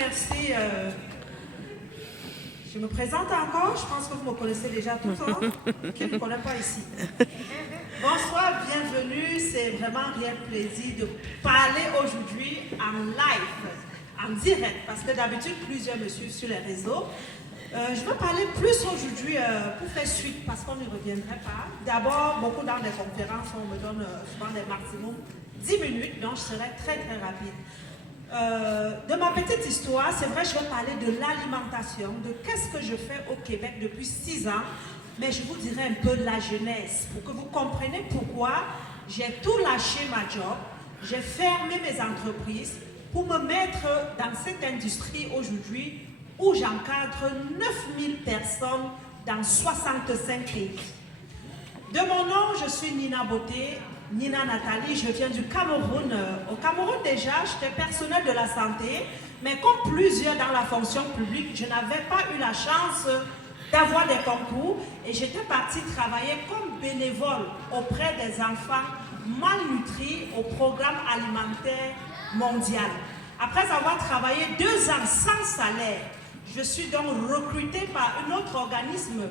merci. Je me présente encore, je pense que vous me connaissez déjà tous, hein? Qui ne me connaît pas ici. Bonsoir, bienvenue, c'est vraiment un réel plaisir de parler aujourd'hui en live, en direct, parce que d'habitude plusieurs me suivent sur les réseaux. Je vais parler plus aujourd'hui pour faire suite, parce qu'on n'y reviendrait pas. D'abord, beaucoup dans les conférences, on me donne souvent des maximum 10 minutes, donc je serai très rapide. De ma petite histoire, c'est vrai, je vais parler de l'alimentation, de qu'est-ce que je fais au Québec depuis 6 ans, mais je vous dirai un peu de la jeunesse, pour que vous compreniez pourquoi j'ai tout lâché ma job, j'ai fermé mes entreprises pour me mettre dans cette industrie aujourd'hui où j'encadre 9000 personnes dans 65 pays. De mon nom, je suis Nina Beauté, Nina Nathalie, je viens du Cameroun. Au Cameroun déjà, j'étais personnel de la santé, mais comme plusieurs dans la fonction publique, je n'avais pas eu la chance d'avoir des concours et j'étais partie travailler comme bénévole auprès des enfants malnutris au programme alimentaire mondial. Après avoir travaillé 2 ans sans salaire, je suis donc recrutée par un autre organisme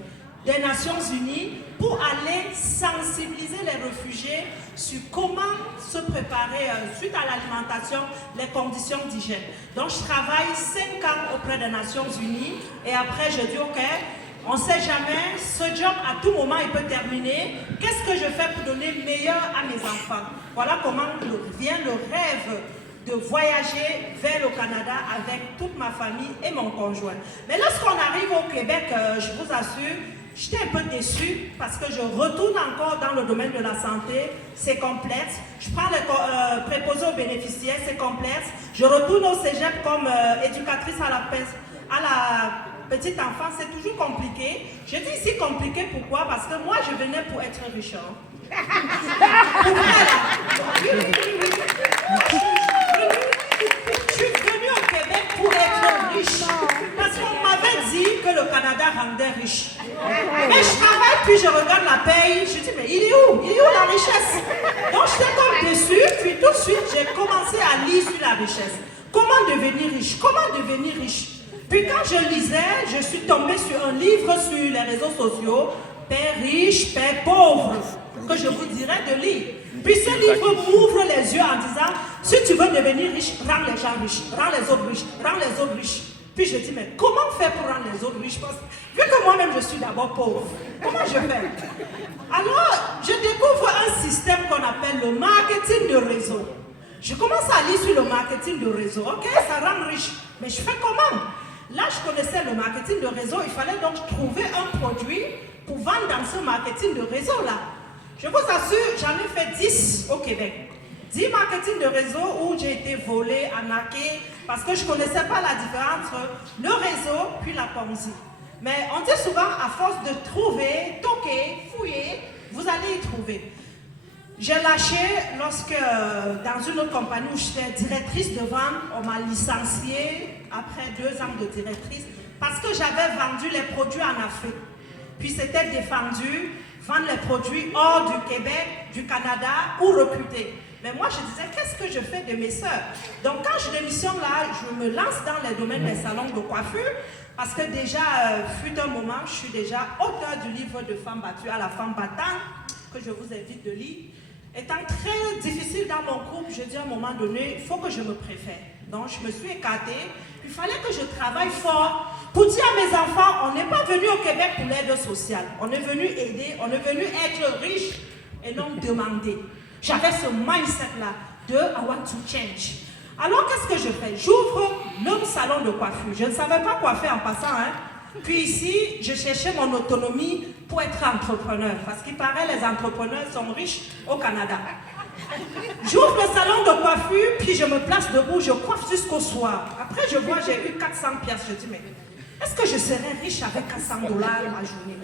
des Nations Unies pour aller sensibiliser les réfugiés sur comment se préparer suite à l'alimentation, les conditions d'hygiène. Donc je travaille 5 ans auprès des Nations Unies et après je dis ok, on ne sait jamais, ce job à tout moment il peut terminer. Qu'est-ce que je fais pour donner meilleur à mes enfants? Voilà comment vient le rêve de voyager vers le Canada avec toute ma famille et mon conjoint. Mais lorsqu'on arrive au Québec, je vous assure, j'étais un peu déçue parce que je retourne encore dans le domaine de la santé, c'est complexe. Je prends les préposés aux bénéficiaires, c'est complexe. Je retourne au cégep comme éducatrice à la petite enfance, c'est toujours compliqué. Je dis ici compliqué, pourquoi? Parce que moi, je venais pour être riche. Je suis venue au Québec pour être riche. Parce qu'on m'avait dit que le Canada rendait riche. Mais je travaille, puis je regarde la paye. Je dis, mais il est où? Il est où la richesse? Donc j'étais comme déçue. Puis tout de suite, j'ai commencé à lire sur la richesse. Comment devenir riche? Comment devenir riche? Puis quand je lisais, je suis tombée sur un livre sur les réseaux sociaux, Père riche, Père pauvre, que je vous dirais de lire. Puis ce livre m'ouvre les yeux en disant, si tu veux devenir riche, rends les gens riches, rends les autres riches, rends les autres riches. Puis je dis, mais comment faire pour rendre les autres riches? Parce que vu que moi-même je suis d'abord pauvre, comment je fais? Alors, je découvre un système qu'on appelle le marketing de réseau. Je commence à lire sur le marketing de réseau. Ok, ça rend riche, mais je fais comment? Là, je connaissais le marketing de réseau, il fallait donc trouver un produit pour vendre dans ce marketing de réseau-là. Je vous assure, j'en ai fait 10 au Québec. 10 marketing de réseau où j'ai été volée, arnaquée, parce que je ne connaissais pas la différence entre le réseau puis la Ponzi. Mais on dit souvent, à force de trouver, toquer, fouiller, vous allez y trouver. J'ai lâché lorsque, dans une autre compagnie où j'étais directrice de vente, on m'a licenciée après 2 ans de directrice parce que j'avais vendu les produits en Afrique. Puis c'était défendu, vendre les produits hors du Québec, du Canada ou recruter. Mais moi je disais, qu'est-ce que je fais de mes sœurs? Donc quand je démissionne là, je me lance dans les domaines des salons de coiffure parce que déjà, fut un moment, je suis déjà auteur du livre de Femmes battues à la femme battante que je vous invite de lire. Étant très difficile dans mon couple, je dis à un moment donné, il faut que je me préfère. Donc je me suis écartée. Il fallait que je travaille fort pour dire à mes enfants, on n'est pas venu au Québec pour l'aide sociale. On est venu aider, on est venu être riche et non demander. J'avais ce mindset-là de I want to change. Alors qu'est-ce que je fais? J'ouvre le salon de coiffure. Je ne savais pas quoi faire en passant. Puis ici, je cherchais mon autonomie pour être entrepreneur. Parce qu'il paraît les entrepreneurs sont riches au Canada. J'ouvre le salon de coiffure, puis je me place debout, je coiffe jusqu'au soir. Après, je vois, j'ai eu 400 piastres. Je dis, mais est-ce que je serais riche avec 400 $ ma journée?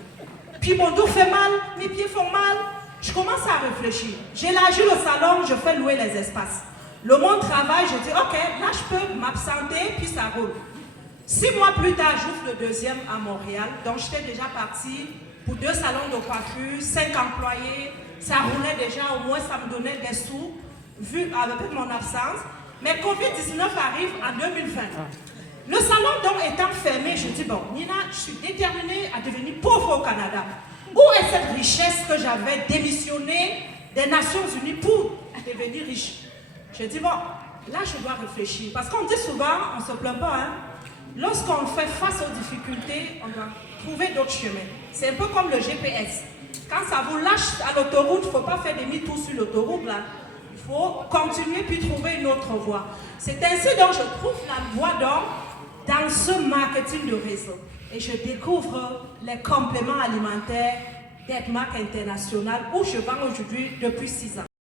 Puis mon dos fait mal, mes pieds font mal. Je commence à réfléchir. J'élargis le salon, je fais louer les espaces. Le monde travaille, je dis, ok, là je peux m'absenter, puis ça roule. 6 mois plus tard, j'ouvre le 2e à Montréal. Donc j'étais déjà partie pour 2 salons de coiffure, 5 employés. Ça roulait déjà, au moins ça me donnait des sous, vu avec mon absence. Mais Covid-19 arrive en 2020. Le salon donc étant fermé, je dis, bon, Nina, je suis déterminée à devenir pauvre au Canada. Où est cette richesse que j'avais démissionné des Nations Unies pour devenir riche? Je dis, bon, là je dois réfléchir. Parce qu'on dit souvent, on ne se plaint pas, hein. Lorsqu'on fait face aux difficultés, on doit trouver d'autres chemins. C'est un peu comme le GPS. Quand ça vous lâche à l'autoroute, il ne faut pas faire demi-tour sur l'autoroute, là. Il faut continuer puis trouver une autre voie. C'est ainsi donc je trouve la voie donc dans ce marketing de réseau. Et je découvre les compléments alimentaires d'Edmark International où je vends aujourd'hui depuis 6 ans.